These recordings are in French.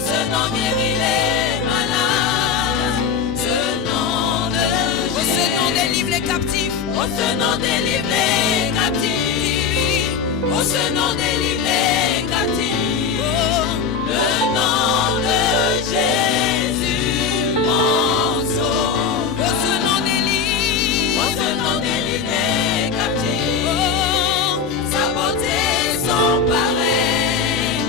ce nom guérit les malades. Ce nom de Jésus. Ce nom délivre les captifs. Ce nom délivre les captifs. Ce nom délivre les captifs. Le nom de Jésus, mon sauveur. Ce nom délivre les captifs. Sa beauté sans pareil.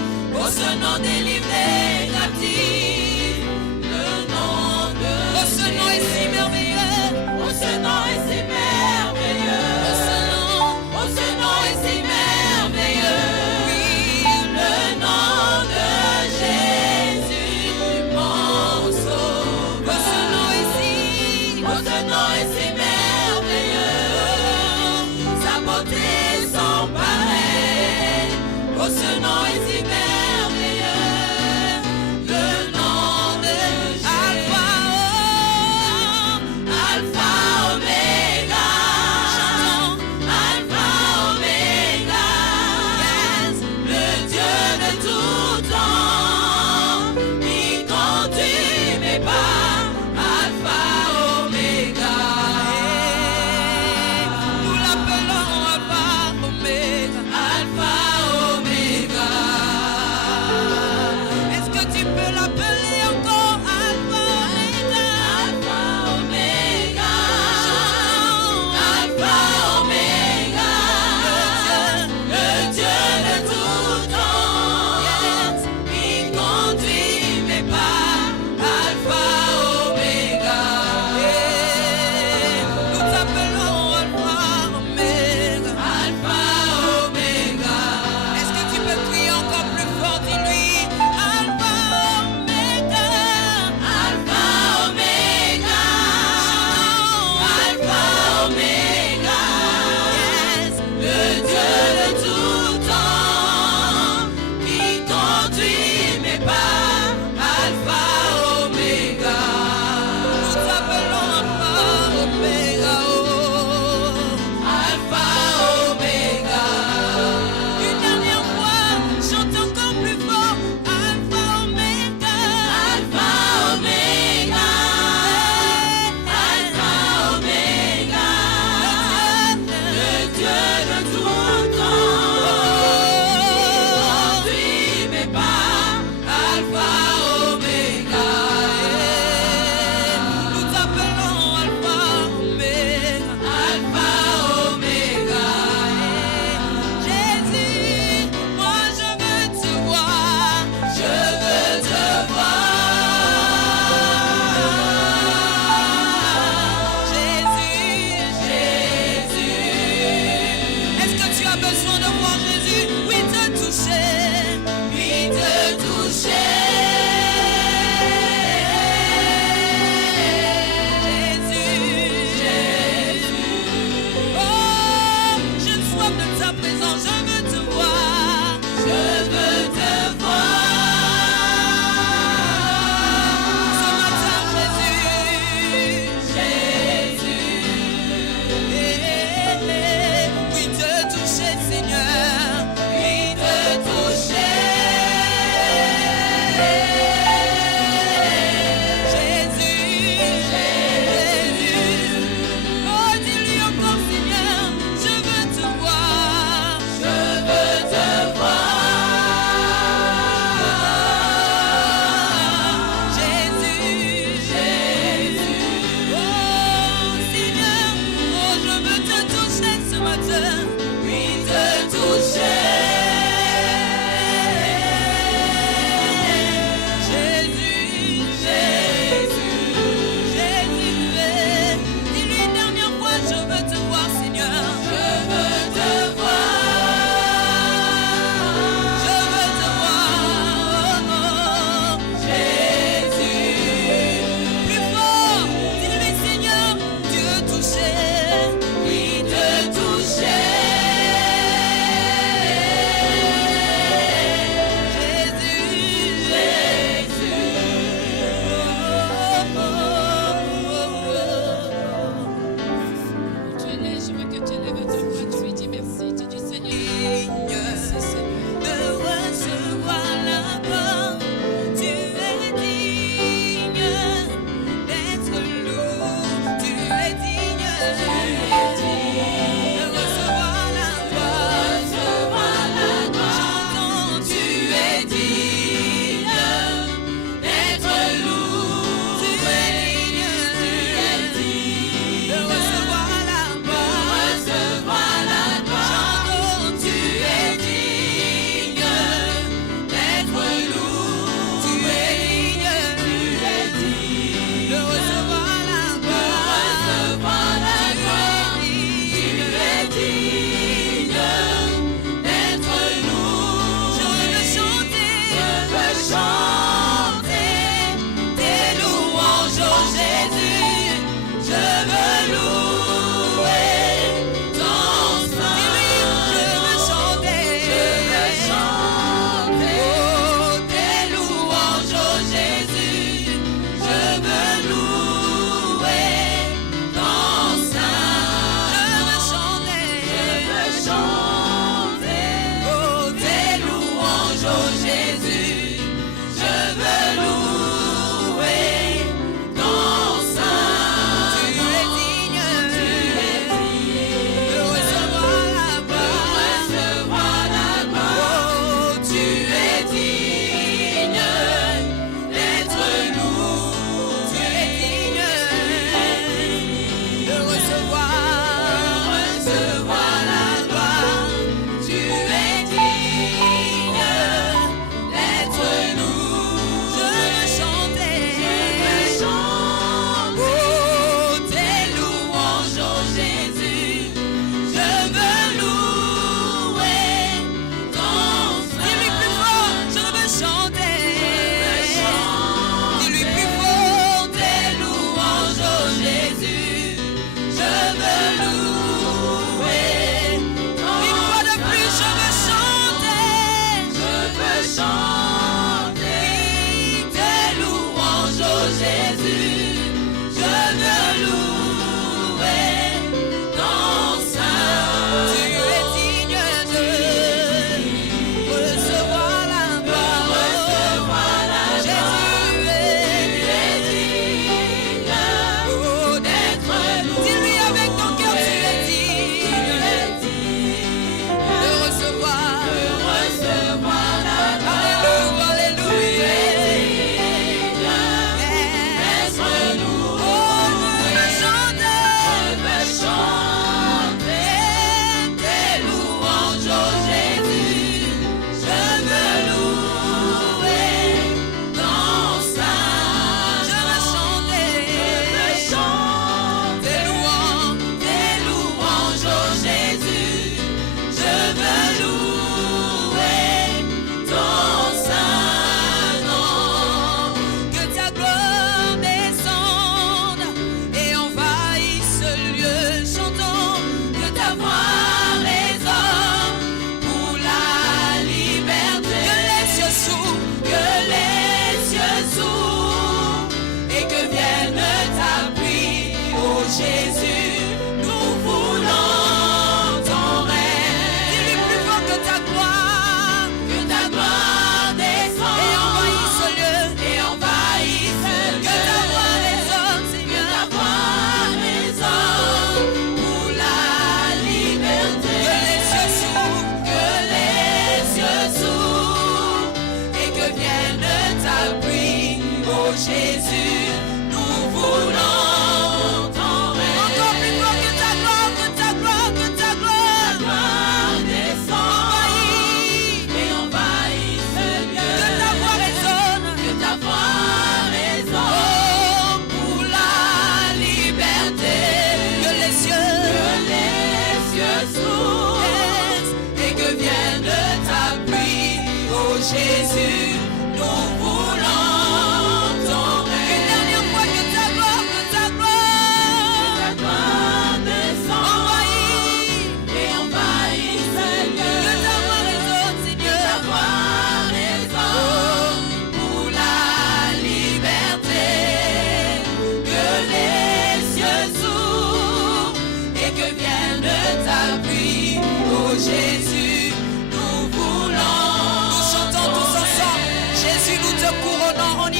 Ce nom délivre les captifs. Le nom de ce nom est si merveilleux. Ce nom est si merveilleux. Ce nom est si merveilleux. Oui, le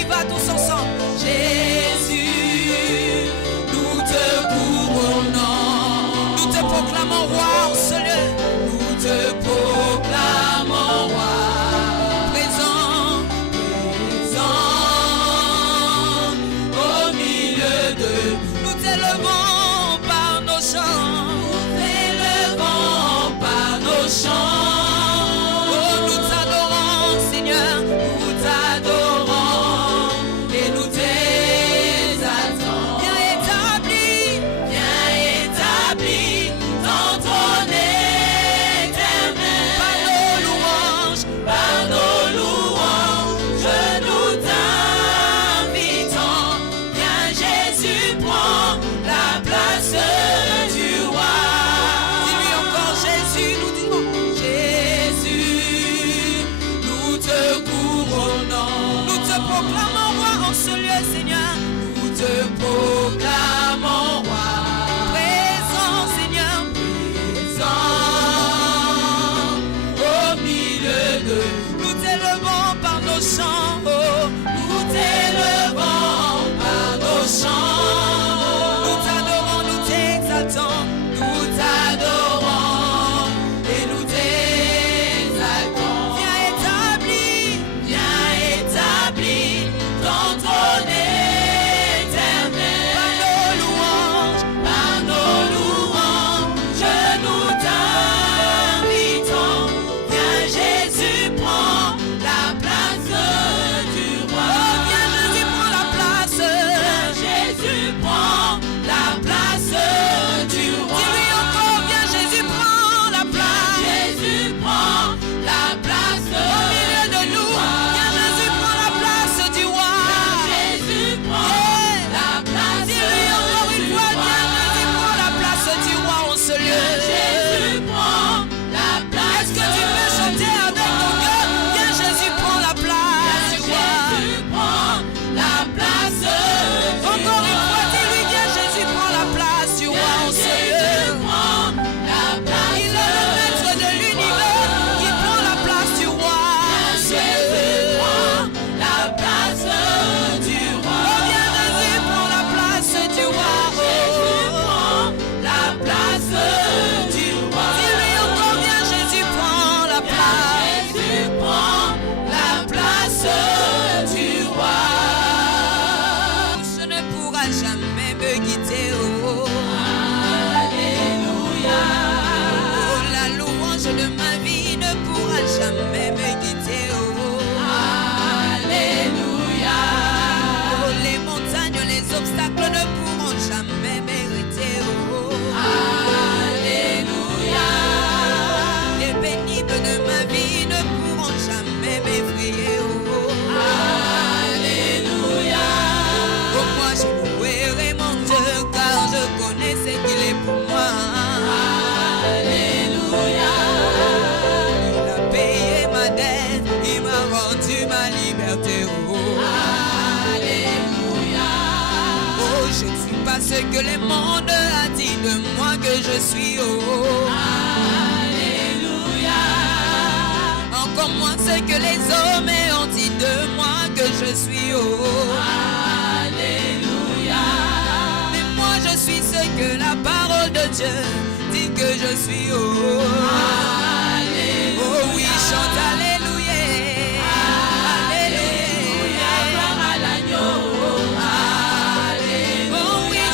va tous ensemble. Jésus, nous te couronnons. Nous te proclamons roi en ce lieu. Nous te proclamons roi. Présent, présent au milieu de nous t'élevons par nos chants. Nous t'élevons par nos chants. Ce que le monde a dit de moi que je suis, oh, alléluia. Encore moins ce que les hommes ont dit de moi que je suis, oh, alléluia. Mais moi je suis ce que la parole de Dieu dit que je suis, oh, alléluia. Oh oui, chante alléluia, alléluia, gloire à l'agneau. Alléluia,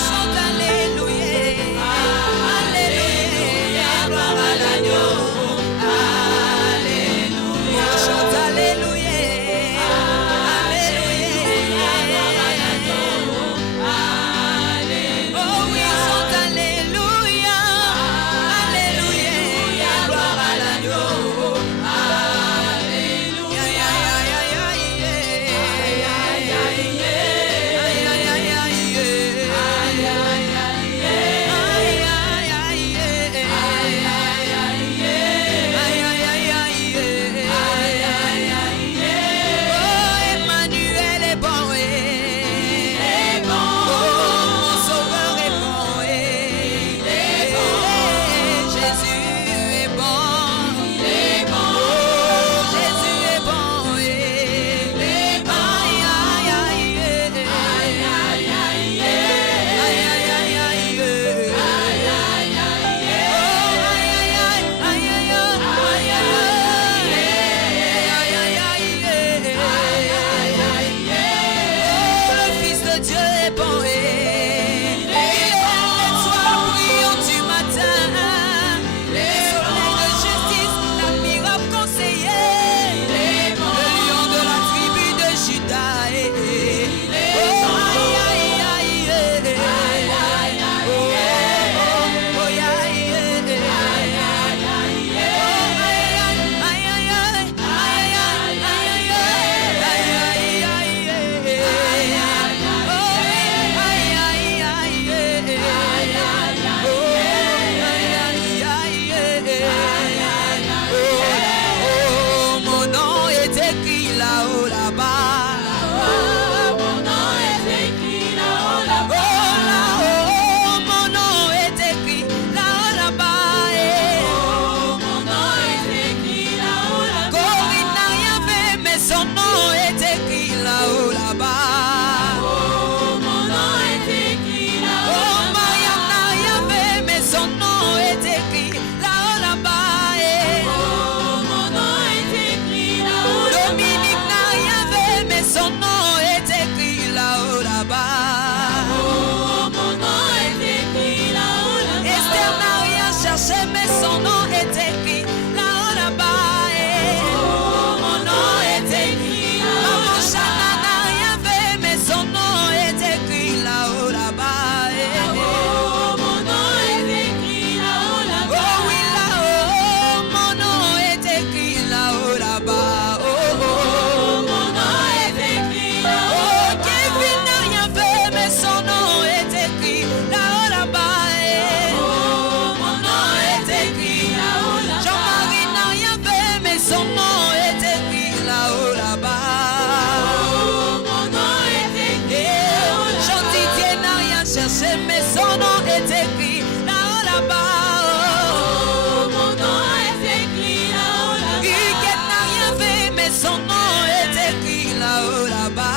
changé, mais son nom est écrit là-haut là-bas. Oh, mon nom est écrit là-haut là-bas. Qui n'a rien fait, mais son nom est écrit là-haut là-bas.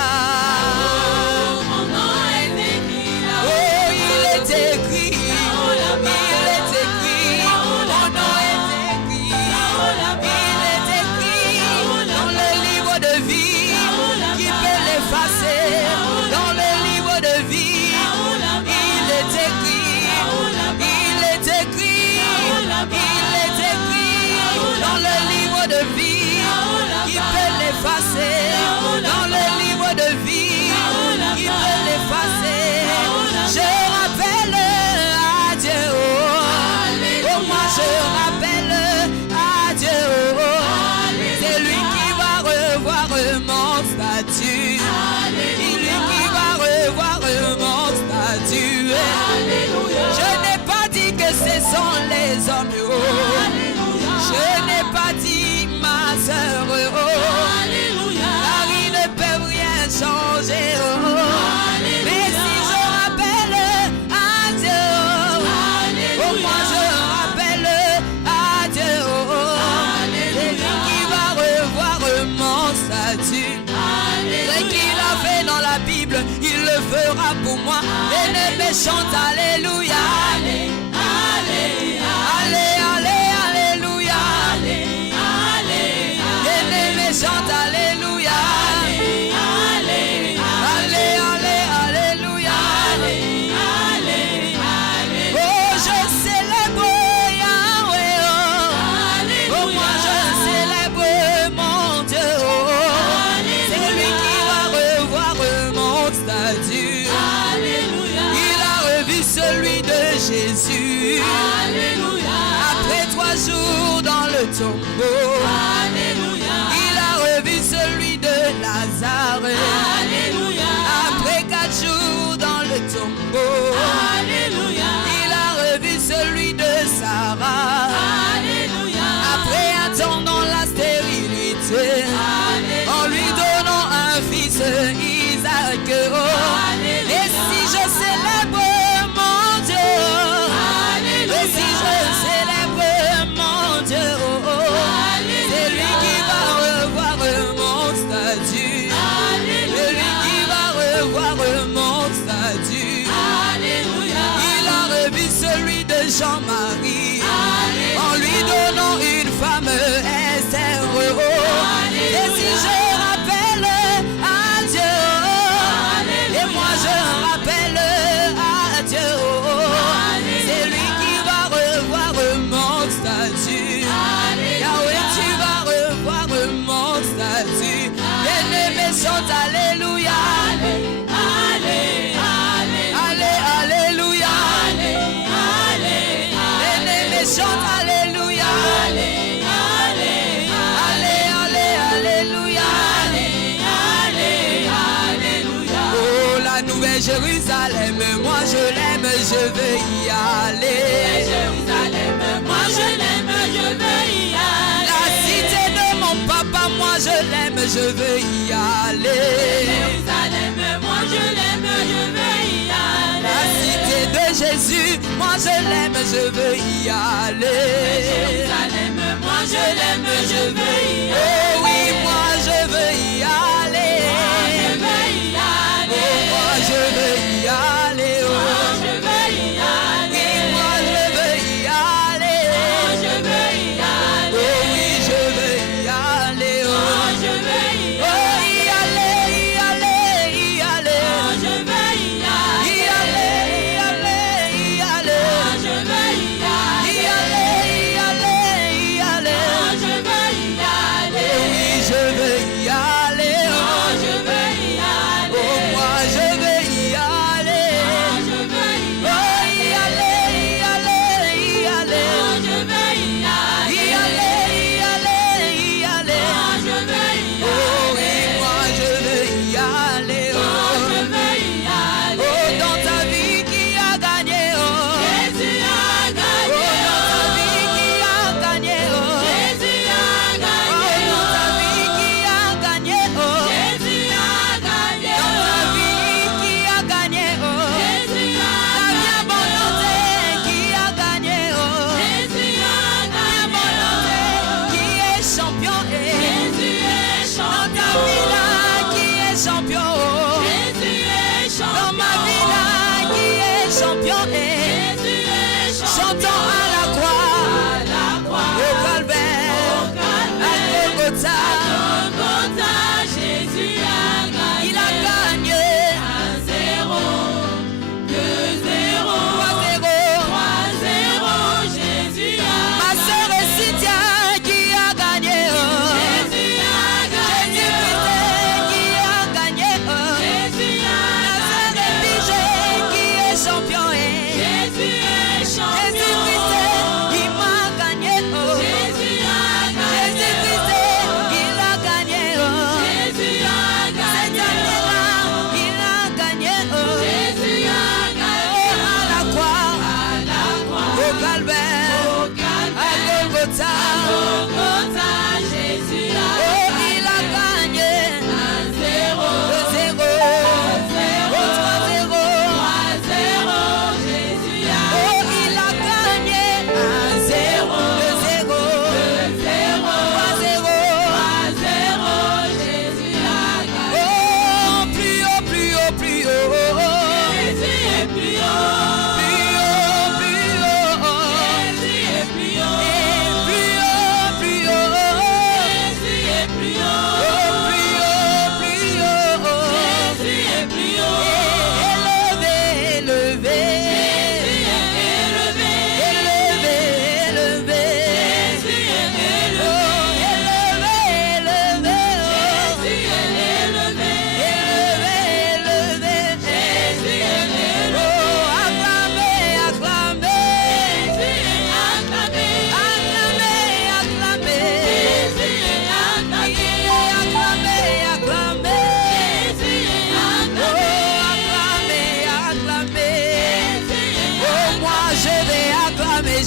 Oh, mon nom est écrit là-haut. Oh, il est écrit. Il est écrit. Mon nom est écrit. Il est écrit dans le livre de vie. Qui peut l'effacer? Dans le livre de vie. Il est écrit. Il est écrit. Il est écrit dans le livre de vie. Qui peut l'effacer? Dans le livre de vie. Qui peut l'effacer? Je rappelle à Dieu. Oh, moi je rappelle à Dieu. C'est lui qui va revoir mon statut. C'est lui qui va revoir mon statut. Je n'ai pas dit que ce sont les hommes. Je n'ai pas dit ma soeur. Car ils ne peuvent rien changer. Mais si je rappelle à Dieu, oh, moi je rappelle à Dieu. C'est lui qui va revoir mon statut. Ce qu'il a fait dans la Bible, il le fera pour moi. Et les méchants, alléluia. Allez, allez, alléluia. Et les méchants, alléluia. Allez, allez, alléluia. Oh, je célèbre Yahweh. Oh, moi je célèbre mon Dieu. C'est lui qui va revoir mon statut. Il a revu celui de Jésus. Après 3 jours dans le tombeau. Il a revu celui de Lazare. Après 4 jours dans le tombeau. Il a revu celui de Sarah. Après un temps dans la stérilité. En lui donnant un fils, Isaac. Et si je célèbre mon Dieu, et si je célèbre mon Dieu, c'est lui qui va revoir mon statut. C'est lui qui va revoir mon statut. Il a revu celui de Jean-Marie. En lui donnant une femme, Esther. Et si je rappelle à Dieu, et moi je rappelle à Dieu, c'est lui qui va revoir mon statut. Yahweh, tu vas revoir mon statut. Bien-aimés sont alléluia. Allez, alléluia. Bien-aimés sont alléluia. Allez, alléluia. Oh, la nouvelle Jérusalem, moi je l'aime, je veux y aller. Moi je l'aime, je veux y aller. La cité de mon papa, moi je l'aime, je veux y aller. Jérusalem, moi je l'aime, je veux y aller. La cité de Jésus, moi je l'aime, je veux y aller. Jérusalem, moi je l'aime, je veux y aller. Oh oui, moi je veux y aller. Je veux y aller. Oh, moi je veux y aller. Oh, Je veux y aller. oui, moi je veux y aller. Je veux y aller. Oh oui, je veux y aller. Oh, Je veux y oh, y aller, y aller, y aller. Je veux y aller. Y aller, y aller, y aller. Je veux y aller. Y aller, y aller, y aller. Je veux y aller. Oh oui,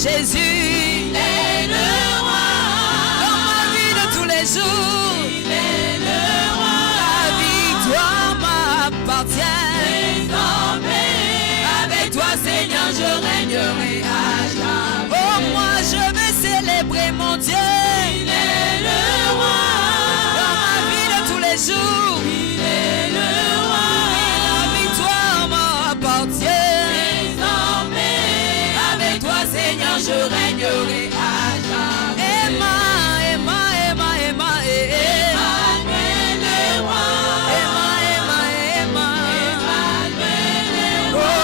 Jésus, il est le roi. Dans ma vie de tous les jours, il est le roi. La victoire m'appartient. Désormais, avec toi Seigneur, je régnerai à jamais. Oh, moi je vais célébrer mon Dieu. Il est le roi. Dans ma vie de tous les jours, il est le roi. La victoire m'appartient. Désormais, avec toi Seigneur, je régnerai à jamais. Emmanuel le roi. Emmanuel le roi.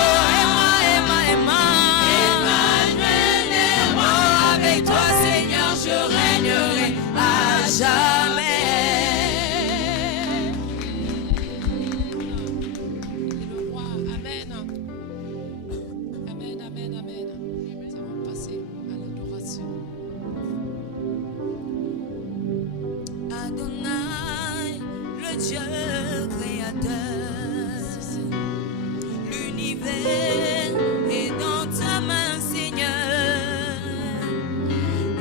Emmanuel le roi. Avec toi Seigneur, je régnerai à jamais. Le roi, amen. Amen, amen, amen. Nous allons passer à l'adoration. Adonai, le Dieu créateur, l'univers est dans ta main, Seigneur.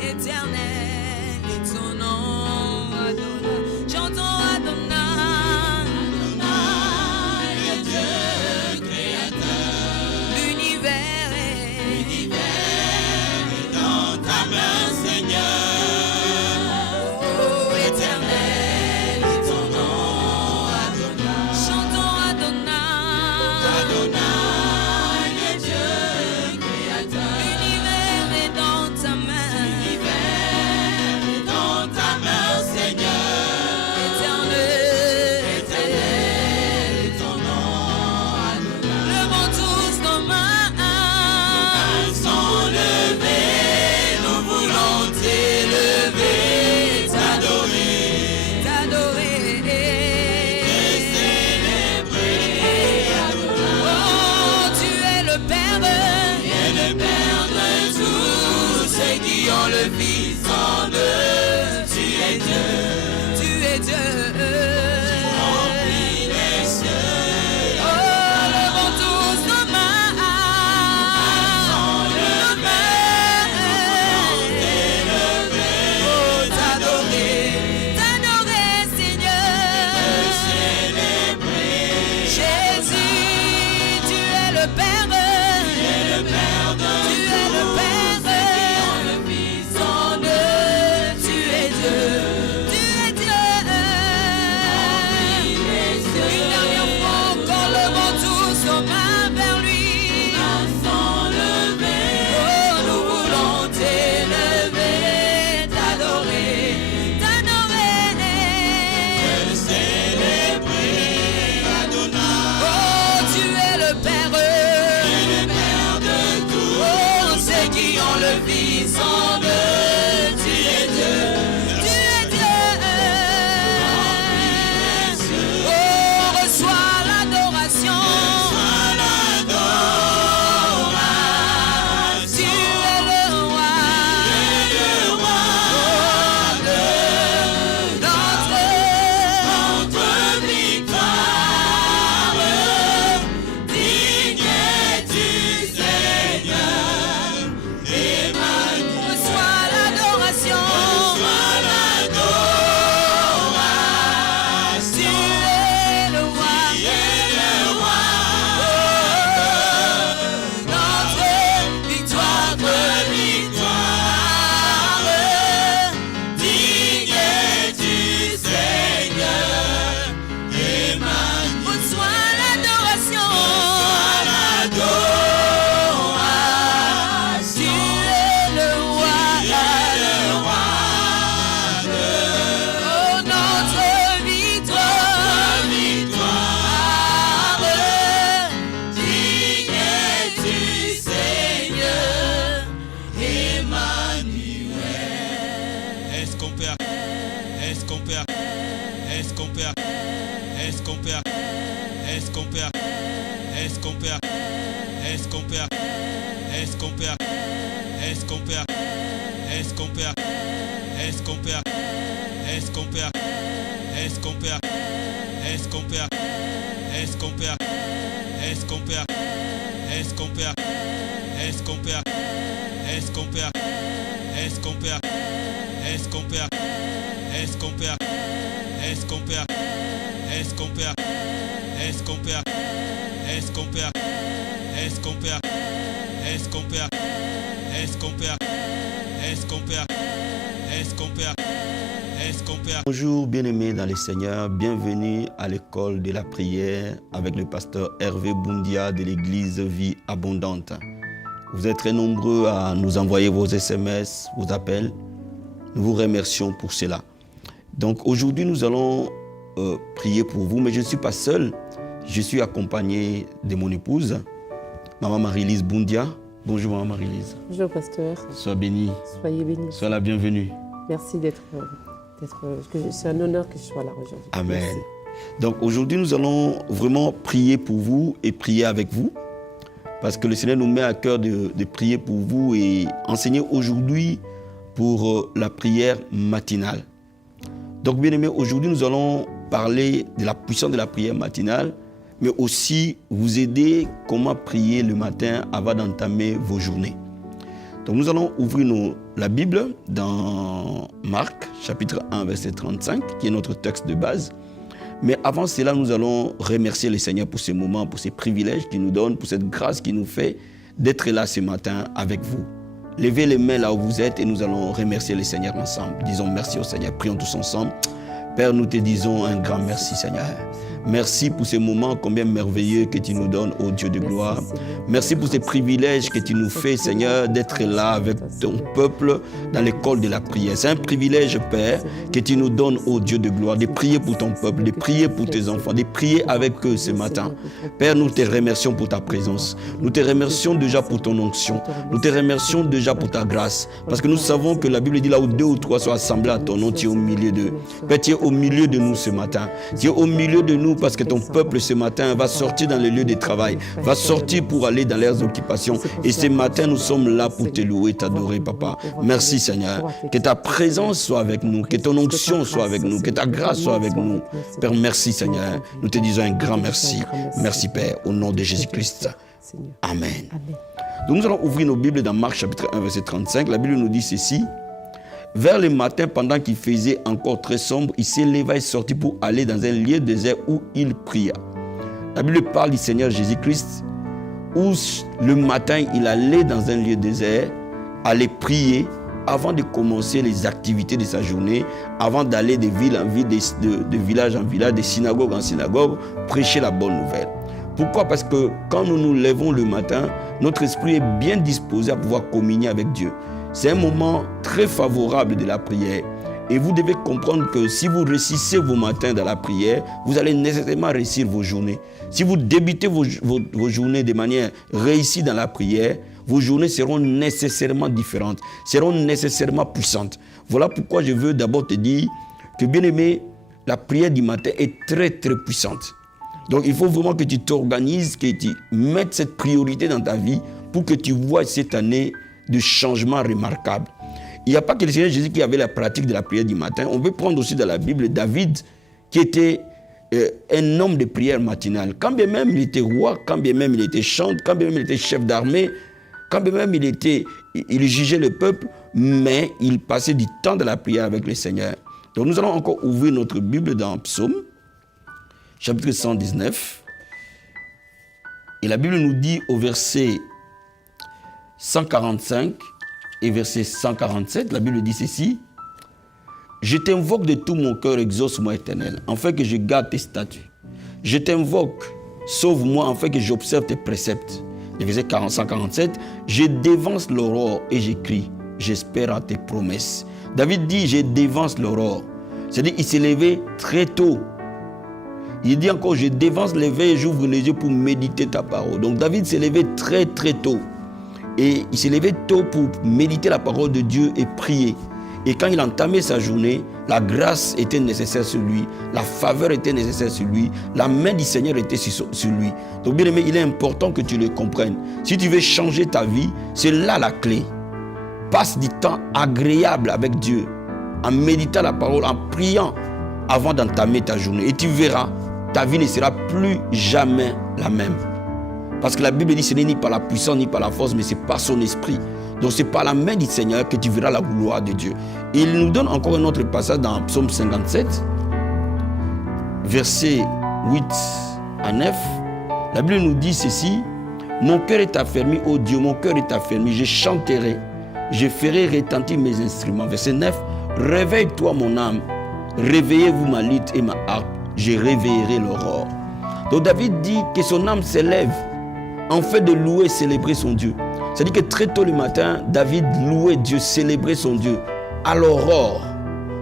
Éternel est ton nom, Adonai. J'entends Adonai, le Dieu créateur, l'univers est dans ta main, Seigneur. Oh, éternel est ton nom, Adonai. Chantons Adonai, le Dieu créateur. L'univers est dans ta main, Seigneur. Éternel est ton nom, Adonai. Levons tous nos mains, sont levées, nous voulons t'élever, t'adorer, te célébrer, Adonai. Oh, tu es le Père, de tous ceux qui ont le Fils en eux. Tu es Dieu, remplis les cieux. Oh, levons tous nos mains, oh, t'adorer, Seigneur, Jésus, tu es le Père, tu es le Père de en eux, tu es Dieu. Une dernière fois encore, levons tous nos mains vers lui. Oh, nous voulons t'élever, t'adorer, te célébrer, Adonai. Oh, tu es le Père, de tous ceux qui ont le Fils en eux. Tu es Dieu, Oh, reçois l'adoration. Tu es le roi, de notre victoire. Digne es-tu, Seigneur, Emmanuel. Reçois l'adoration. Tu es le roi, notre victoire. Digne es-tu, Seigneur, Emmanuel. Reçois l'adoration. Tu es le roi, oh, notre victoire. Digne es-tu, Seigneur, Emmanuel. Est-ce qu'on peut Est-ce qu'on peut, est-ce qu'on peut, est-ce qu'on peut, est-ce qu'on peut, est-ce qu'on peut, est-ce qu'on peut, est-ce qu'on peut, est-ce qu'on peut, est-ce qu'on peut, est-ce qu'on peut, est-ce qu'on peut, est-ce qu'on peut, est-ce qu'on peut, est-ce qu'on peut. Bonjour bien-aimés dans le Seigneur, bienvenue à l'école de la prière avec le pasteur Hervé Boundia de l'église Vie Abondante. Vous êtes très nombreux à nous envoyer vos SMS, vos appels. Nous vous remercions pour cela. Donc aujourd'hui, nous allons prier pour vous, mais je ne suis pas seul. Je suis accompagné de mon épouse, Maman Marie-Lise Boundia. Bonjour Maman Marie-Lise. Bonjour pasteur. Sois bénie. Soyez bénis. Sois la bienvenue. Merci c'est un honneur que je sois là aujourd'hui. Amen. Merci. Donc aujourd'hui, nous allons vraiment prier pour vous et prier avec vous. Parce que le Seigneur nous met à cœur de prier pour vous et enseigner aujourd'hui pour la prière matinale. Donc bien aimé, aujourd'hui nous allons parler de la puissance de la prière matinale, mais aussi vous aider comment prier le matin avant d'entamer vos journées. Donc nous allons ouvrir la Bible dans Marc, chapitre 1, verset 35, qui est notre texte de base. Mais avant cela, nous allons remercier le Seigneur pour ces moments, pour ces privilèges qu'il nous donne, pour cette grâce qu'il nous fait d'être là ce matin avec vous. Levez les mains là où vous êtes et nous allons remercier le Seigneur ensemble. Disons merci au Seigneur, prions tous ensemble. Père, nous te disons un grand merci Seigneur. Merci pour ces moments combien merveilleux que tu nous donnes, ô Dieu de gloire. Merci pour ces privilèges que tu nous fais, Seigneur, d'être là avec ton peuple dans l'école de la prière. C'est un privilège, Père, que tu nous donnes, ô Dieu de gloire, de prier pour ton peuple, de prier pour tes enfants, de prier avec eux ce matin. Père, nous te remercions pour ta présence. Nous te remercions déjà pour ton onction. Nous te remercions déjà pour ta grâce. Parce que nous savons que la Bible dit là où 2 ou 3 sont assemblés à ton nom, tu es au milieu d'eux. Père, tu es au milieu de nous ce matin. Tu es au milieu de nous parce que ton peuple ce matin va sortir dans les lieux de travail, va sortir pour aller dans leurs occupations. Et ce matin, nous sommes là pour te louer, t'adorer, Papa. Merci Seigneur. Que ta présence soit avec nous, que ton onction soit avec nous, que ta grâce soit avec nous. Père, merci Seigneur. Nous te disons un grand merci. Merci Père, au nom de Jésus-Christ. Amen. Donc nous allons ouvrir nos Bibles dans Marc chapitre 1, verset 35. La Bible nous dit ceci. Vers le matin, pendant qu'il faisait encore très sombre, il s'éleva et sortit pour aller dans un lieu désert où il pria. La Bible parle du Seigneur Jésus-Christ, où le matin, il allait dans un lieu désert, aller prier avant de commencer les activités de sa journée, avant d'aller de ville en ville, de village en village, de synagogue en synagogue, prêcher la bonne nouvelle. Pourquoi? Parce que quand nous nous levons le matin, notre esprit est bien disposé à pouvoir communier avec Dieu. C'est un moment très favorable de la prière. Et vous devez comprendre que si vous réussissez vos matins dans la prière, vous allez nécessairement réussir vos journées. Si vous débutez vos journées de manière réussie dans la prière, vos journées seront nécessairement différentes, seront nécessairement puissantes. Voilà pourquoi je veux d'abord te dire que, bien aimé, la prière du matin est très très puissante. Donc il faut vraiment que tu t'organises, que tu mettes cette priorité dans ta vie pour que tu vois cette année de changements remarquables. Il n'y a pas que le Seigneur Jésus qui avait la pratique de la prière du matin. On peut prendre aussi dans la Bible David, qui était un homme de prière matinale. Quand bien même il était roi, quand bien même il était chantre, quand bien même il était chef d'armée, quand bien même il jugeait le peuple, mais il passait du temps de la prière avec le Seigneur. Donc nous allons encore ouvrir notre Bible dans Psaume, chapitre 119. Et la Bible nous dit au verset 145 et verset 147, la Bible dit ceci. Je t'invoque de tout mon cœur, exauce-moi éternel, afin que je garde tes statuts. Je t'invoque, sauve-moi, afin que j'observe tes préceptes. Le verset 147, je dévance l'aurore et j'écris, j'espère en tes promesses. David dit, je dévance l'aurore. C'est-à-dire, il s'est levé très tôt. Il dit encore, je dévance l'éveil et j'ouvre les yeux pour méditer ta parole. Donc David s'est levé très très tôt. Et il s'est levé tôt pour méditer la parole de Dieu et prier. Et quand il entamait sa journée, la grâce était nécessaire sur lui, la faveur était nécessaire sur lui, la main du Seigneur était sur lui. Donc bien aimé, il est important que tu le comprennes. Si tu veux changer ta vie, c'est là la clé. Passe du temps agréable avec Dieu, en méditant la parole, en priant avant d'entamer ta journée. Et tu verras, ta vie ne sera plus jamais la même. Parce que la Bible dit ce n'est ni par la puissance ni par la force, mais c'est par son esprit. Donc c'est par la main du Seigneur que tu verras la gloire de Dieu. Et il nous donne encore un autre passage dans Psaume 57, versets 8 à 9. La Bible nous dit ceci: mon cœur est affermi, ô Dieu, mon cœur est affermi, je chanterai, je ferai retentir mes instruments. Verset 9, réveille-toi mon âme, réveillez-vous ma lutte et ma harpe, je réveillerai l'aurore. Donc David dit que son âme s'élève en fait de louer et célébrer son Dieu. C'est-à-dire que très tôt le matin, David louait Dieu, célébrait son Dieu. À l'aurore,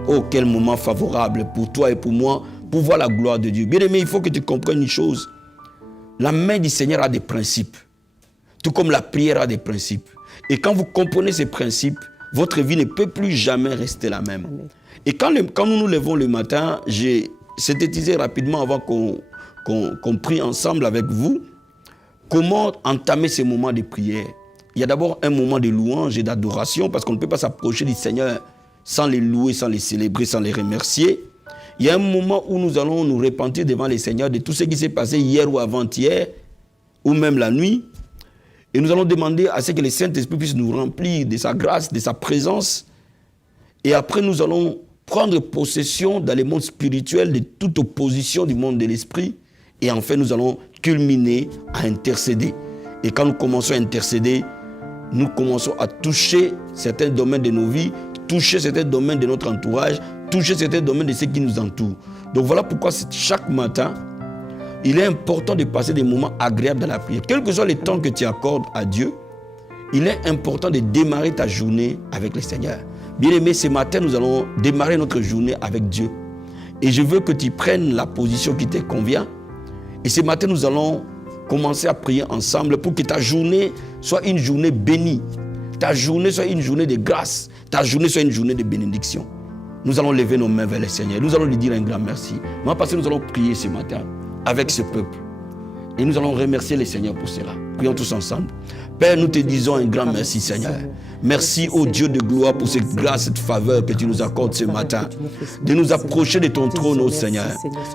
oh quel moment favorable pour toi et pour moi, pour voir la gloire de Dieu. Bien aimé, il faut que tu comprennes une chose. La main du Seigneur a des principes, tout comme la prière a des principes. Et quand vous comprenez ces principes, votre vie ne peut plus jamais rester la même. Amen. Et quand nous nous levons le matin, j'ai synthétisé rapidement avant qu'on prie ensemble avec vous, comment entamer ces moments de prière. Il y a d'abord un moment de louange et d'adoration, parce qu'on ne peut pas s'approcher du Seigneur sans les louer, sans les célébrer, sans les remercier. Il y a un moment où nous allons nous repentir devant le Seigneur de tout ce qui s'est passé hier ou avant-hier, ou même la nuit. Et nous allons demander à ce que le Saint-Esprit puisse nous remplir de sa grâce, de sa présence. Et après, nous allons prendre possession dans le monde spirituel de toute opposition du monde de l'esprit. Et enfin, nous allons culminer à intercéder. Et quand nous commençons à intercéder, nous commençons à toucher certains domaines de nos vies, toucher certains domaines de notre entourage, toucher certains domaines de ceux qui nous entourent. Donc voilà pourquoi chaque matin, il est important de passer des moments agréables dans la prière. Quel que soit le temps que tu accordes à Dieu, il est important de démarrer ta journée avec le Seigneur. Bien aimé, ce matin, nous allons démarrer notre journée avec Dieu. Et je veux que tu prennes la position qui te convient. Et ce matin, nous allons commencer à prier ensemble pour que ta journée soit une journée bénie. Ta journée soit une journée de grâce. Ta journée soit une journée de bénédiction. Nous allons lever nos mains vers le Seigneur. Nous allons lui dire un grand merci. Moi, parce que nous allons prier ce matin avec ce peuple. Et nous allons remercier le Seigneur pour cela. Prions tous ensemble. Père, nous te disons un grand merci, Seigneur. Merci, ô Dieu de gloire, pour cette grâce, cette faveur que tu nous accordes ce matin. De nous approcher de ton trône, ô Seigneur.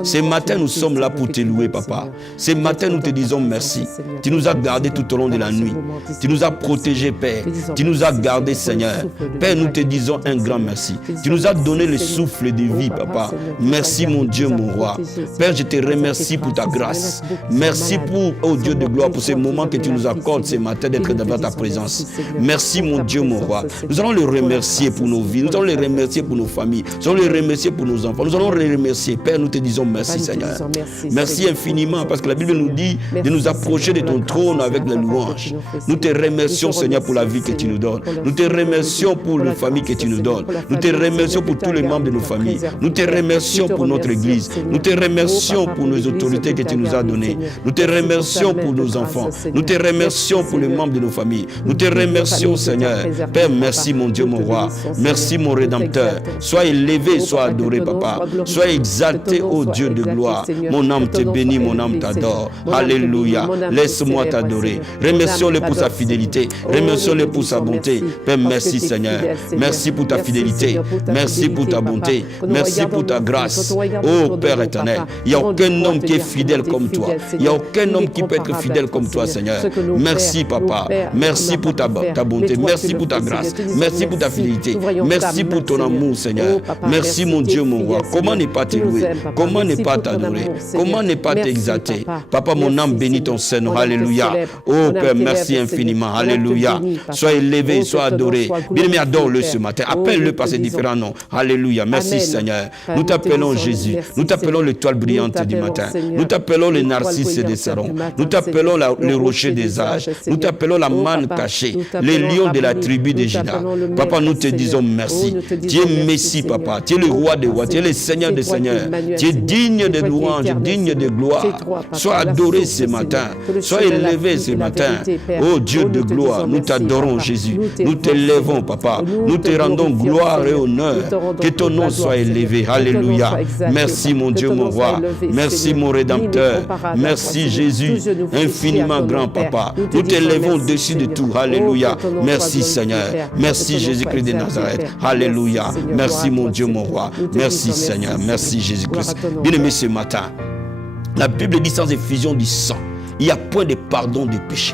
Ce matin, nous sommes là pour te louer, Papa. Ce matin, nous te disons merci. Tu nous as gardés tout au long de la nuit. Tu nous as protégés, Père. Tu nous as gardés, Seigneur. Père, nous te disons un grand merci. Tu nous as donné le souffle de vie, Papa. Merci, mon Dieu, mon roi. Père, je te remercie pour ta grâce. Merci pour, ô Dieu de gloire, pour ces moments que tu nous accordes ce matin d'être devant ta présence. Merci, mon Dieu, mon roi. Nous allons le remercier pour nos vies. Nous allons le remercier pour nos familles. Nous allons le remercier pour nos enfants. Nous allons le remercier. Père, nous te disons merci, Seigneur. Merci infiniment, parce que la Bible nous dit de nous approcher de ton trône avec la louange. Nous te remercions, Seigneur, pour la vie que tu nous donnes. Nous te remercions pour les familles que tu nous donnes. Nous te remercions pour tous les membres de nos familles. Nous te remercions pour notre Église. Nous te remercions pour nos autorités que tu nous as données. Nous te remercions pour nos enfants. Nous te remercions pour les membres de nos familles. Nous te remercions, Seigneur. Père, merci, mon Dieu, mon roi. Merci, mon Rédempteur. Sois élevé, sois adoré, Papa. Sois exalté, ô Dieu de gloire. Mon âme te bénit, mon âme t'adore. Alléluia. Laisse-moi t'adorer. Remercions-le pour sa fidélité. Remercions-le pour sa bonté. Père, merci, Seigneur. Merci pour ta fidélité. Merci pour ta bonté. Merci pour ta grâce. Ô Père éternel, il n'y a aucun homme qui est fidèle comme toi. Il n'y a aucun homme qui peut être fidèle comme toi, Seigneur. Merci, Papa. Merci pour ta bonté. Merci pour ta grâce. Merci pour ta fidélité. Merci pour ton amour, Seigneur. Merci, mon Dieu, mon roi. Comment ne pas te louer? Comment ne pas t'adorer? Comment ne pas t'exalter? Papa, mon âme bénit ton Seigneur. Alléluia. Oh Père, merci infiniment. Alléluia. Sois élevé, sois adoré. Bien-aimé, adore-le ce matin. Appelle-le par ses différents noms. Alléluia. Merci, Seigneur. Nous t'appelons Jésus. Nous t'appelons l'étoile brillante du matin. Nous t'appelons le narcisse des Sarons. Nous t'appelons le rocher des âges. Nous t'appelons la manne cachée. Les lions de la tribu de Juda. Papa, nous te disons merci. Tu es Messie, Papa. Tu es le roi des rois. Tu es le Seigneur des seigneurs. Tu es digne de louange, digne de gloire. Sois adoré ce matin. Sois élevé ce matin. Oh Dieu de gloire, nous t'adorons, Jésus. Nous t'élèvons, Papa. Nous te rendons gloire et honneur. Que ton nom soit élevé. Alléluia. Merci, mon Dieu, mon roi. Merci, mon Rédempteur. Merci, Jésus. Infiniment grand, Papa. Nous t'élèvons au-dessus de tout. Alléluia. Merci, Seigneur. Merci, Jésus-Christ de Nazareth. Alléluia. Merci, mon Dieu, mon roi. Merci, Seigneur. Merci, Jésus-Christ. Bien-aimé, ce matin, la Bible dit sans effusion du sang, il n'y a point de pardon de péché.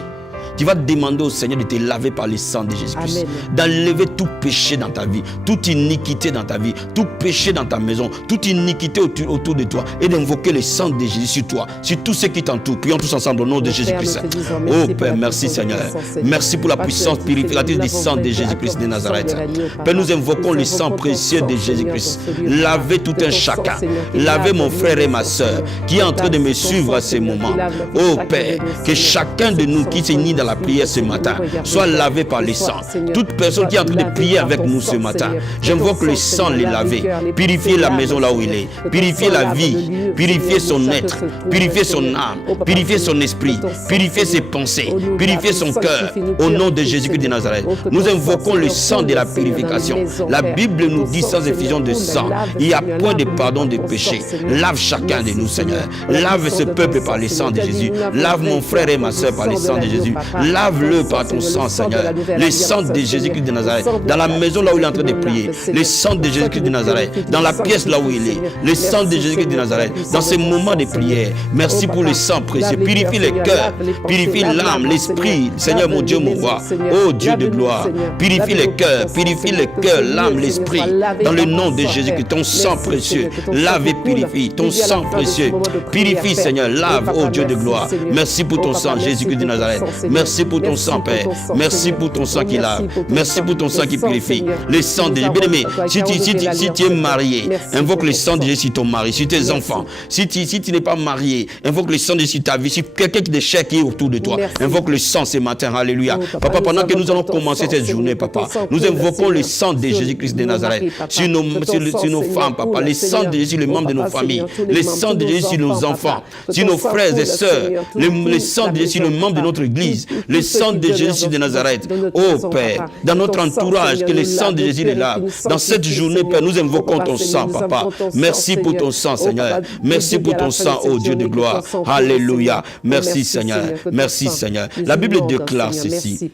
Tu vas demander au Seigneur de te laver par le sang de Jésus-Christ. D'enlever tout péché dans ta vie, toute iniquité dans ta vie, tout péché dans ta maison, toute iniquité autour de toi. Et d'invoquer le sang de Jésus sur toi, sur tous ceux qui t'entourent. Prions tous ensemble au nom de Jésus-Christ. Oh Père, merci Seigneur. Merci pour la puissance purificatrice du sang de Jésus-Christ de Nazareth. Père, nous invoquons le sang précieux de Jésus-Christ. Lavez tout un chacun. Lavez mon frère et ma soeur qui est en train de me suivre à ce moment. Oh Père, que chacun de nous qui s'est mis dans la prière ce matin soit lavé par le sang. Toute personne qui est en train de prier avec nous ce matin, j'invoque le sang les laver, purifier la maison là où il est, purifier la vie, purifier son être, purifier son âme, purifier son esprit, purifier ses pensées, purifier son cœur. Au nom de Jésus-Christ de Nazareth, nous invoquons le sang de la purification. La Bible nous dit sans effusion de sang, il n'y a point de pardon de péché. Lave chacun de nous, Seigneur. Lave ce peuple par le sang de Jésus. Lave mon frère et ma soeur par le sang de Jésus. Lave-le par ton sang, Seigneur. Le sang de Jésus-Christ de Nazareth. Dans la maison là où il est en train de prier. Le sang de Jésus-Christ de Nazareth. Dans la pièce là où il est. Le sang de Jésus-Christ de Nazareth. Dans ces moments de prière. Merci pour le sang précieux. Purifie les cœurs. Purifie l'âme, l'esprit. Seigneur mon Dieu, mon roi. Oh Dieu de gloire. Purifie les cœurs. Purifie les cœurs, l'âme, l'esprit. Dans le nom de Jésus-Christ. Ton sang précieux. Lave et purifie. Ton sang précieux. Purifie, Seigneur. Lave, oh Dieu de gloire. Merci pour ton sang, Jésus-Christ de Nazareth. Merci pour ton sang, Père. Merci pour ton sang qui lave. Merci pour ton sang qui purifie. Le sang de Jésus. Bien-aimé, si tu es marié, invoque le sang de Jésus sur ton mari, sur tes enfants. Si tu n'es pas marié, invoque le sang de Jésus sur ta vie, sur quelqu'un qui est autour de toi. Invoque le sang ce matin. Alléluia. Papa, pendant que nous allons commencer cette journée, papa, nous invoquons le sang de Jésus-Christ de Nazareth sur nos femmes, papa. Le sang de Jésus sur les membres de nos familles. Le sang de Jésus sur nos enfants, sur nos frères et sœurs. Le sang de Jésus sur les membres de notre église. Le sang de Jésus de Nazareth. Oh Père, dans notre entourage, que le sang de Jésus est là. Dans cette journée, Père, nous invoquons ton sang, papa. Merci pour ton sang, Seigneur. Merci pour ton sang, oh Dieu de gloire. Alléluia. Merci, Seigneur. Merci, Seigneur. La Bible déclare ceci.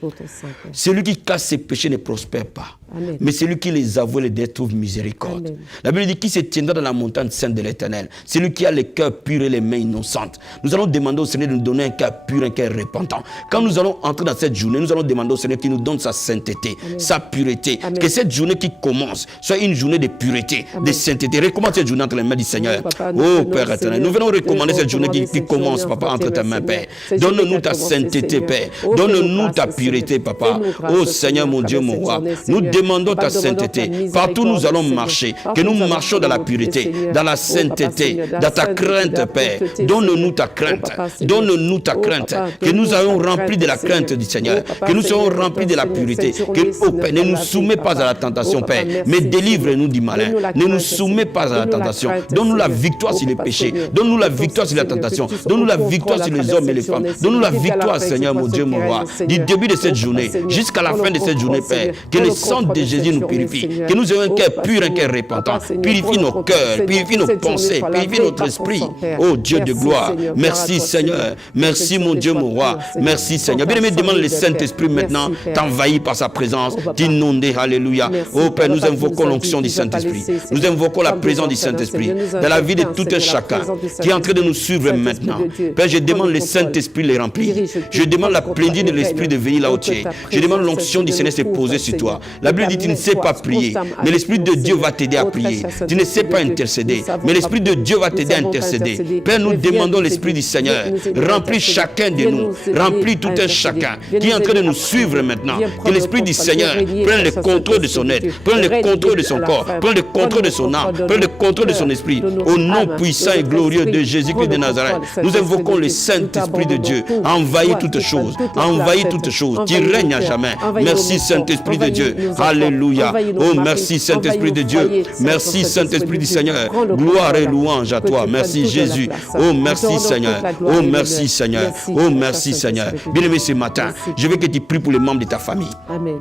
Celui qui cache ses péchés ne prospère pas. Amen. Mais celui qui les avoue les trouve miséricorde. Amen. La Bible dit qui se tiendra dans la montagne sainte de l'Éternel. Celui qui a le cœur pur et les mains innocentes. Nous allons demander au Seigneur de nous donner un cœur pur, un cœur repentant. Quand nous allons entrer dans cette journée, nous allons demander au Seigneur qu'il nous donne sa sainteté, Amen. Sa pureté. Amen. Que cette journée qui commence soit une journée de pureté, Amen. De sainteté. Recommande cette journée entre les mains du Seigneur. Oh Père éternel, nous venons recommander cette journée qui commence, Papa, entre tes mains, Père. Donne-nous ta sainteté, Père. Donne-nous ta pureté, Papa. Oh Seigneur, mon Dieu, mon roi. Nous demandons ta sainteté. Partout nous allons marcher, que nous marchions dans la pureté, dans la sainteté, dans ta crainte, Père. Donne-nous ta crainte. Donne-nous ta crainte. Que nous ayons rempli de la crainte du Seigneur. Que nous soyons remplis de la pureté. Que, oh Père, ne nous soumets pas à la tentation, Père, mais délivre-nous du malin. Ne nous soumets pas à la tentation. Donne-nous la victoire sur les péchés. Donne-nous la victoire sur la tentation. Donne-nous la victoire sur les hommes et les femmes. Donne-nous la victoire, Seigneur, mon Dieu, mon roi. Du début de cette journée jusqu'à la fin de cette journée, Père. Que le sang de Jésus nous purifie. Que nous ayons un cœur pur, un cœur repentant. Purifie nos cœurs, purifie nos pensées, purifie notre esprit. Oh Dieu de gloire. Merci Seigneur. Merci mon Dieu, mon roi. Merci Seigneur. Bien-aimé, demande le Saint-Esprit maintenant t'envahir par sa présence, t'inonder. Alléluia. Oh Père, nous invoquons l'onction du Saint-Esprit. Nous invoquons la présence du Saint-Esprit dans la vie de tout un chacun qui est en train de nous suivre maintenant. Père, je demande le Saint-Esprit les remplir. Je demande la plénitude de l'Esprit de venir là où tu es. Je demande l'onction du Seigneur se poser sur toi. La Bible dit tu ne sais pas prier, mais l'Esprit de Dieu va t'aider à prier. Tu ne sais pas intercéder, mais l'Esprit de Dieu va t'aider à intercéder. Père, nous demandons l'Esprit du Seigneur. Remplis chacun de nous. Remplis tout un chacun qui est en train de nous suivre maintenant. Que l'Esprit du Seigneur prenne le contrôle de son être, prenne le contrôle de son corps, prenne le contrôle de son âme, prenne le contrôle de son esprit. Au nom puissant et glorieux de Jésus-Christ de Nazareth, nous invoquons le Saint-Esprit de Dieu. Envahis toutes choses. Envahis toutes choses. Tu règnes à jamais. Merci Saint-Esprit de Dieu. Alléluia. Oh, merci Saint-Esprit de Dieu. Merci Saint-Esprit du Seigneur. Gloire et louange à toi. Merci Jésus. Oh, merci Seigneur. Oh, merci Seigneur. Oh, merci Seigneur. Bien-aimé, ce matin, je veux que tu pries pour les membres de ta famille. Amen.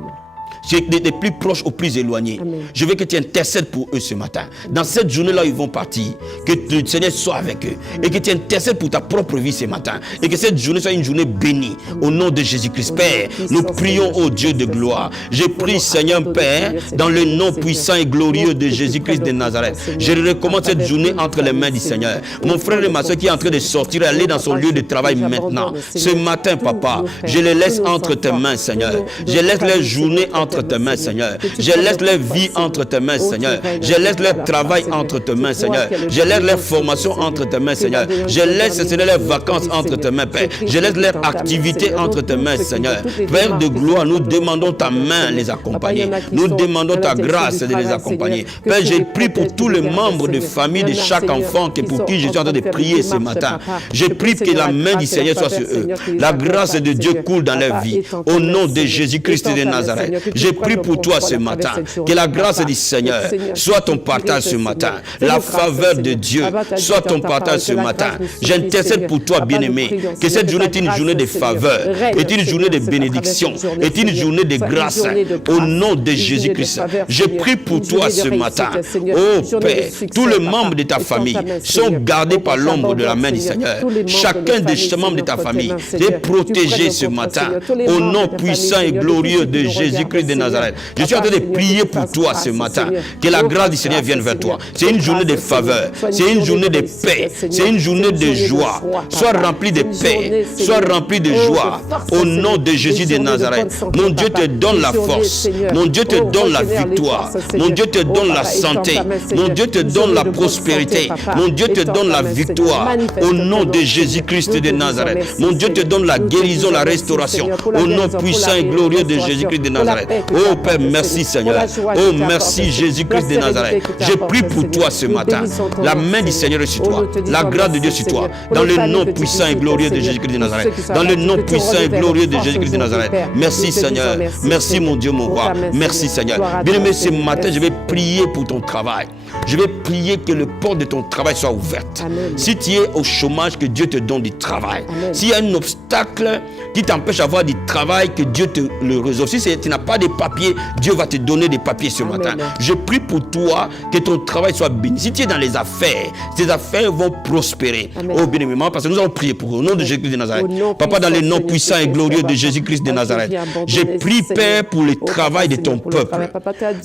des plus proches aux plus éloignés. Amen. Je veux que tu intercèdes pour eux ce matin. Dans cette journée-là, ils vont partir. Que le Seigneur soit avec eux. Et que tu intercèdes pour ta propre vie ce matin. Et que cette journée soit une journée bénie. Au nom de Jésus-Christ. Père, nous prions au Dieu de gloire. Je prie, Seigneur Père, dans le nom puissant et glorieux de Jésus-Christ de Nazareth. Je recommande cette journée entre les mains du Seigneur. Mon frère et ma soeur qui est en train de sortir et aller dans son lieu de travail maintenant. Ce matin, papa, je les laisse entre tes mains, Seigneur. Je laisse leur journée entre tes mains, Seigneur. Je laisse leur vie entre tes mains, Seigneur. Je laisse leur travail entre tes mains, Seigneur. Je laisse leur formation entre tes mains, Seigneur. Je laisse, Seigneur, leurs vacances entre tes mains, Père. Je laisse leur activité entre tes mains, Seigneur. Père de gloire, nous demandons ta main les accompagner. Nous demandons ta grâce de les accompagner. Père, je prie pour tous les membres de famille de chaque enfant pour qui je suis en train de prier ce matin. Je prie que la main du Seigneur soit sur eux. La grâce de Dieu coule dans leur vie. Au nom de Jésus-Christ de Nazareth. Je prie pour toi ce matin. Que la grâce du Seigneur soit ton partage ce matin. La faveur de Dieu soit ton partage ce matin. J'intercède pour toi, bien-aimé. Que cette journée est une journée de faveur, est une journée de bénédiction, est une journée de grâce. Au nom de Jésus-Christ. Je prie pour toi ce matin. Oh Père, tous les membres de ta famille sont gardés par l'ombre de la main du Seigneur. Chacun des membres de ta famille est protégé ce matin. Au nom puissant et glorieux de Jésus-Christ de Nazareth. Je suis en train de prier pour toi ce matin. Que la grâce du Seigneur vienne vers toi. C'est une journée de faveur. C'est une journée de paix. C'est une journée de joie. Sois rempli de paix. Sois rempli de joie. Au nom de Jésus de Nazareth. Mon Dieu te donne la force. Mon Dieu te donne la victoire. Mon Dieu te donne la santé. Mon Dieu te donne la prospérité. Mon Dieu te donne la victoire. Au nom de Jésus-Christ de Nazareth. Mon Dieu te donne la guérison, la restauration. Au nom puissant et glorieux de Jésus-Christ de Nazareth. Oh Père, merci Seigneur. Oh merci Jésus-Christ de Nazareth. Je prie pour toi ce matin. La main du Seigneur est sur toi. La grâce de Dieu sur toi. Dans le nom puissant et glorieux de Jésus-Christ de Nazareth. Dans le nom puissant et glorieux de Jésus-Christ de Nazareth. Merci Seigneur. Merci mon Dieu, mon roi. Merci Seigneur. Bien-aimé, ce matin, je vais prier pour ton travail. Je vais prier que le porte de ton travail soit ouverte. Amen. Si tu es au chômage, que Dieu te donne du travail. S'il y a un obstacle qui t'empêche d'avoir du travail, que Dieu te le résolve. Si tu n'as pas de papiers, Dieu va te donner des papiers ce matin. Je prie pour toi que ton travail soit béni. Si tu es dans les affaires, tes affaires vont prospérer. Amen. Oh bien aimé, parce que nous allons prier pour eux. Au nom de Jésus-Christ de Nazareth. Papa, dans le nom puissant et glorieux de Jésus-Christ de Nazareth, je prie, Père, pour le travail de ton peuple.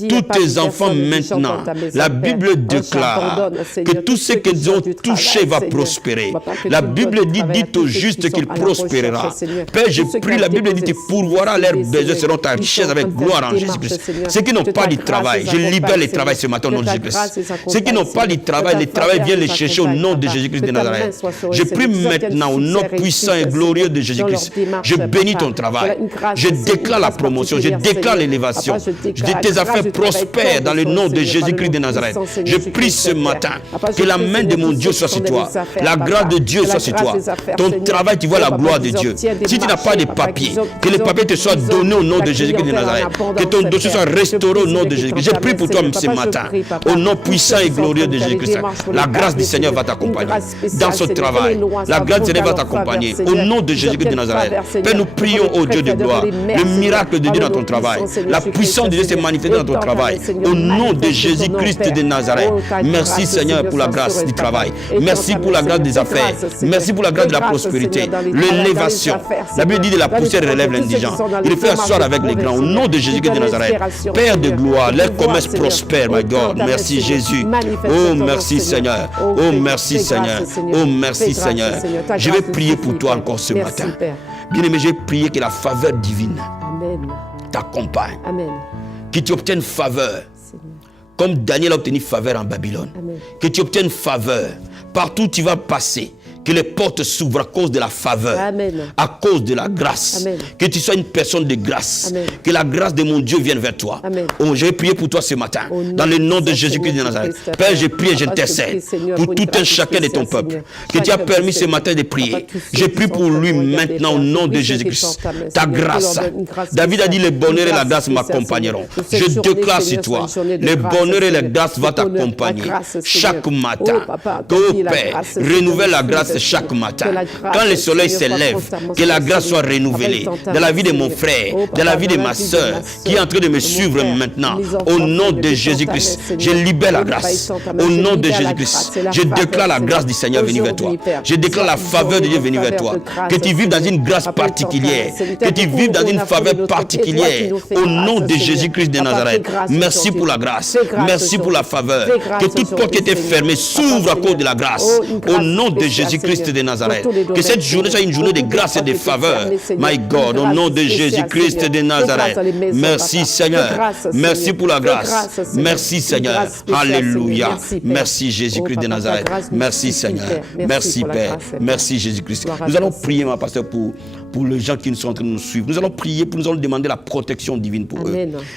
Tous tes enfants maintenant, la Bible déclare que tout ce qu'ils ont touché va prospérer. La Bible dit au juste qu'il prospérera. Père, je prie, la Bible dit que tu pourvoiras leurs besoins selon ta richesse avec gloire en Jésus-Christ. Ceux qui n'ont pas de travail, je libère le travail ce matin au nom de Jésus-Christ. Ceux qui n'ont pas de travail, le travail vient les chercher au nom de Jésus-Christ de Nazareth. Je prie maintenant au nom puissant et glorieux de Jésus-Christ. Je bénis ton travail. Je déclare la promotion. Je déclare l'élévation. Tes affaires prospèrent dans le nom de Jésus-Christ de Nazareth. Je prie ce matin que la main de mon Dieu soit sur toi. La grâce de Dieu soit sur toi. Ton travail, tu vois la gloire de Dieu. Si tu n'as pas de papiers, que les papiers te soient donnés au nom de Jésus-Christ de Nazareth. Que ton dossier soit restauré au nom de Jésus-Christ. Je prie pour toi ce matin. Au nom puissant et glorieux de Jésus-Christ. La grâce du Seigneur va t'accompagner dans ce travail. La grâce du Seigneur va t'accompagner. Au nom de Jésus-Christ de Nazareth. Père, nous prions au Dieu de gloire. Le miracle de Dieu dans ton travail. La puissance de Dieu s'est manifestée dans ton travail. Au nom de Jésus-Christ de Nazareth. Merci Seigneur pour la grâce du travail. Merci pour la grâce des affaires. Merci pour la grâce de la prospérité. L'élévation. La Bible dit de la poussière relève l'indigent. Il fait asseoir avec les grands. Au nom de Jésus-Christ de Nazareth. Père de gloire, leur commerce prospère, my God. Merci Jésus. Oh merci Seigneur. Oh merci Seigneur. Oh merci Seigneur. Je vais prier pour toi encore ce matin. Bien-aimé, je vais prier que la faveur divine t'accompagne. Que tu obtiennes faveur. Comme Daniel a obtenu faveur en Babylone. Amen. Que tu obtiennes faveur. Partout où tu vas passer. Que les portes s'ouvrent à cause de la faveur. Amen. À cause de la grâce. Amen. Que tu sois une personne de grâce. Amen. Que la grâce de mon Dieu vienne vers toi. Oh, je vais prier pour toi ce matin. Dans le nom de Jésus-Christ de Nazareth. Père, je prie et j'intercède pour tout un chacun de ton peuple. Que tu as permis ce matin de prier. Je prie pour lui maintenant au nom de Jésus-Christ. Ta grâce. David a dit le bonheur et la grâce m'accompagneront. Je déclare sur toi. Le bonheur et la grâce vont t'accompagner chaque matin. Que, oh Père, renouvelle la grâce grâce chaque matin. Quand le soleil s'élève, que la grâce soit renouvelée dans la vie de mon frère, dans la vie de ma soeur, qui est en train de me suivre maintenant. Au nom de Jésus-Christ, je libère la grâce. Au nom de Jésus-Christ, je déclare la grâce du Seigneur venue vers toi. Je déclare la faveur de Dieu venue vers toi. Que tu vives dans une grâce particulière. Que tu vives dans une faveur particulière. Au nom de Jésus-Christ de Nazareth. Merci pour la grâce. Merci pour la faveur. Que toute porte qui était fermée s'ouvre à cause de la grâce. Au nom de Jésus-Christ de Nazareth. Que cette journée soit une journée de grâce et de faveur. My God, au nom de Jésus-Christ de Nazareth. Merci Seigneur. Merci pour la grâce. Merci Seigneur. Alléluia. Merci Jésus-Christ de Nazareth. Merci Seigneur. Merci Père. Merci Jésus-Christ. Nous allons prier, ma pasteur, pour les gens qui sont en train de nous suivre. Nous allons prier, nous allons demander la protection divine pour eux.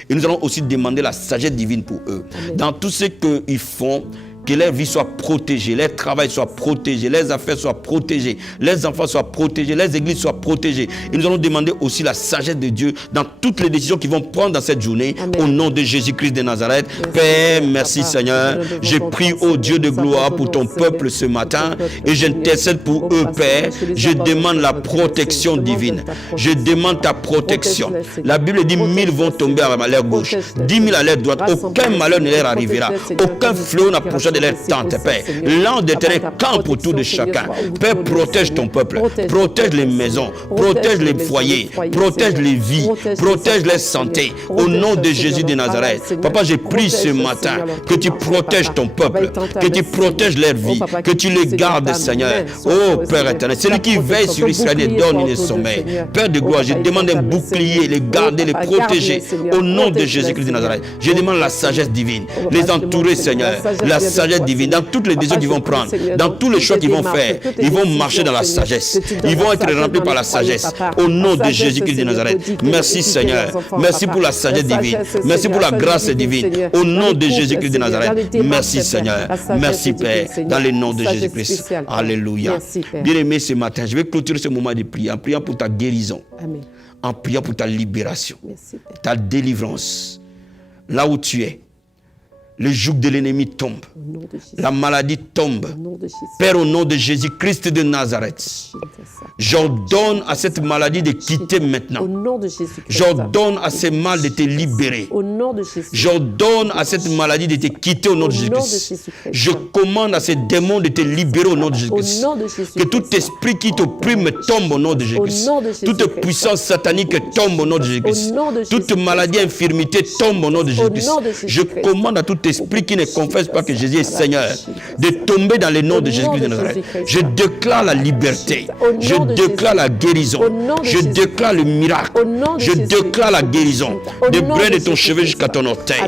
Et nous allons aussi demander la sagesse divine pour eux. Dans tout ce qu'ils font, que leur vie soit protégée, leur travail soit protégé, leurs affaires soient protégées, leurs enfants soient protégés, leurs églises soient protégées. Et nous allons demander aussi la sagesse de Dieu dans toutes les décisions qu'ils vont prendre dans cette journée. Au nom de Jésus-Christ de Nazareth. Père, merci Seigneur. Je prie au Dieu de gloire pour ton peuple ce matin et j'intercède pour eux, Père. Je demande la protection divine. Je demande ta protection. La Bible dit 1000 vont tomber à leur gauche, 10 000 à leur droite. Aucun malheur ne leur arrivera. Aucun fléau n'approchera de leur tente, Père. L'ange de terre campe autour de chacun. Père, protège ton peuple. Protège les maisons. Protège les foyers. Protège les vies. Protège les santé. Au nom de Jésus de Nazareth. Papa, je prie ce matin que tu protèges ton peuple. Que tu protèges leur vie. Que tu les gardes, Seigneur. Oh, Père éternel. Celui qui veille sur Israël et donne une sommeil. Père de gloire, je demande un bouclier, les garder, les protéger. Au nom de Jésus-Christ de Nazareth. Je demande la sagesse divine. Les entourer, Seigneur. La sagesse divine, dans toutes les décisions qu'ils vont prendre, dans tous les choix qu'ils vont faire, ils vont marcher dans la sagesse. Ils vont être remplis par la sagesse. Au nom de Jésus-Christ de Nazareth. Merci Seigneur. Merci pour la sagesse divine. Merci pour la grâce divine. Au nom de Jésus-Christ de Nazareth. Merci Seigneur. Merci Père. Dans le nom de Jésus-Christ. Alléluia. Bien-aimé, ce matin, je vais clôturer ce moment de prière en priant pour ta guérison. En priant pour ta libération. Ta délivrance. Là où tu es. Le joug de l'ennemi tombe. La maladie tombe. Père, au nom de Jésus-Christ de Nazareth, j'ordonne à cette maladie de quitter maintenant. J'ordonne à ce mal de te libérer. J'ordonne à cette maladie de te quitter au nom de Jésus-Christ. Je commande à ces démons de te libérer au nom de Jésus-Christ. Que tout esprit qui t'opprime tombe au nom de Jésus-Christ. Toute puissance satanique tombe au nom de Jésus-Christ. Toute maladie, infirmité tombe au nom de Jésus-Christ. Je commande à tout esprit qui ne confesse pas que Jésus est Seigneur de tomber dans le nom de Jésus-Christ de Nazareth. Je déclare la liberté. Je déclare la guérison. Je déclare le miracle. Je déclare la guérison. De brin de ton cheveu jusqu'à ton orteil.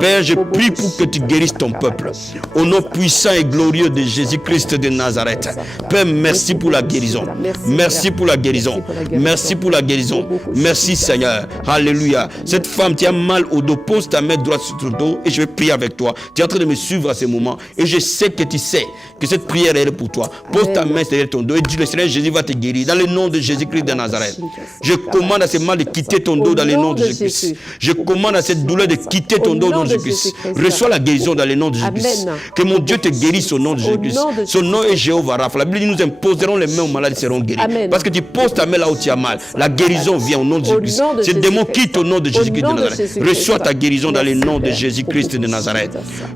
Père, je prie pour que tu guérisses ton peuple. Au nom puissant et glorieux de Jésus-Christ de Nazareth. Père, merci pour la guérison. Merci pour la guérison. Merci pour la guérison. Merci Seigneur. Alléluia. Cette femme qui a mal au dos, pose ta main droite sur ton dos et je vais prier avec toi. Tu es en train de me suivre à ce moment et je sais que tu sais que cette prière est pour toi. Pose ta main derrière ton dos et dis le Seigneur Jésus va te guérir dans le nom de Jésus-Christ de Nazareth. Je commande à ce mal de quitter ton dos dans le nom de Jésus-Christ. Je commande à cette douleur de quitter ton dos au nom de Jésus-Christ. Reçois la guérison dans le nom de Jésus-Christ. Que mon Dieu te guérisse au nom de Jésus-Christ. Son nom est Jéhovah Rapha. La Bible dit nous imposerons les mains aux malades et seront guéris. Parce que tu poses ta main là où tu as mal. La guérison vient au nom de Jésus-Christ. Ces démons quittent au nom de Jésus-Christ de Nazareth. Reçois ta guérison dans le nom de Jésus-Christ de Nazareth.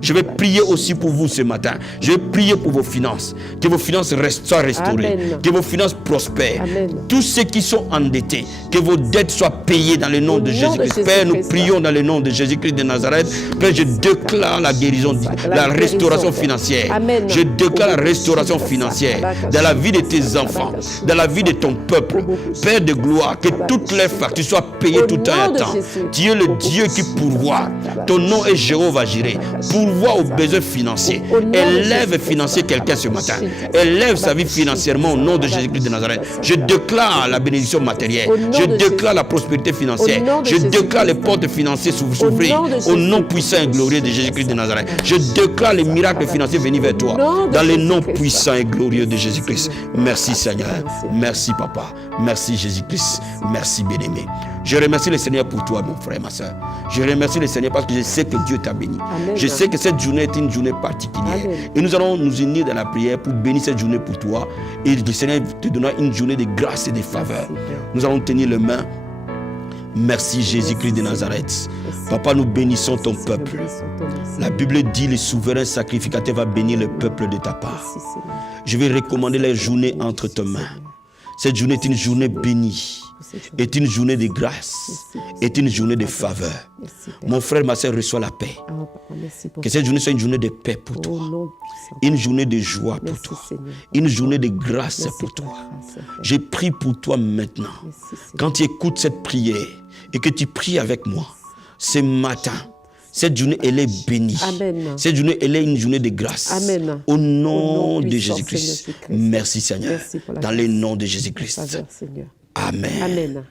Je vais prier aussi pour vous ce matin. Je vais prier pour vos finances. Que vos finances soient restaurées. Que vos finances prospèrent. Tous ceux qui sont endettés, que vos dettes soient payées dans le nom de Jésus-Christ. Père, nous prions dans le nom de Jésus-Christ de Nazareth. Père, je déclare la guérison, la restauration financière. Je déclare la restauration financière dans la vie de tes enfants, dans la vie de ton peuple. Père de gloire, que toutes les factures soient payées tout temps et à temps. Tu es le Dieu qui pourvoit. Ton nom est Jéhovah Jireh. Pourvoit aux besoins financiers. Élève financier quelqu'un ce matin. Élève sa vie financièrement au nom de Jésus-Christ de Nazareth. Je déclare la bénédiction matérielle. Je déclare la prospérité financière. Je déclare les portes financières s'ouvrir au nom puissant et glorieux de Jésus-Christ de Nazareth. Je déclare les miracles financiers venir vers toi dans le nom puissant et glorieux de Jésus-Christ. Merci Seigneur. Merci Papa. Merci Jésus-Christ. Merci bien-aimé. Je remercie le Seigneur pour toi, mon frère, ma soeur. Je remercie le Seigneur parce que je sais que Dieu t'a béni. Amen. Je sais que cette journée est une journée particulière. Amen. Et nous allons nous unir dans la prière pour bénir cette journée pour toi. Et le Seigneur te donnera une journée de grâce et de faveur. Nous allons tenir les mains. Merci Jésus-Christ de Nazareth. Papa, nous bénissons ton peuple. La Bible dit le souverain sacrificateur va bénir le peuple de ta part. Je vais recommander la journée entre tes mains. Cette journée est une journée bénie, est une journée de grâce, est une journée de faveur. Mon frère, ma soeur, reçois la paix. Que cette journée soit une journée de paix pour toi, une journée de joie pour toi, une journée de grâce pour toi. Je prie pour toi maintenant. Quand tu écoutes cette prière et que tu pries avec moi, ce matin, cette journée, elle est bénie. Amen. Cette journée, elle est une journée de grâce. Amen. Au nom de puissant Jésus-Christ. Seigneur Jésus-Christ. Merci Seigneur. Merci pour la Dans grâce le nom de et Jésus-Christ. faveur, Seigneur. Amen. Amen.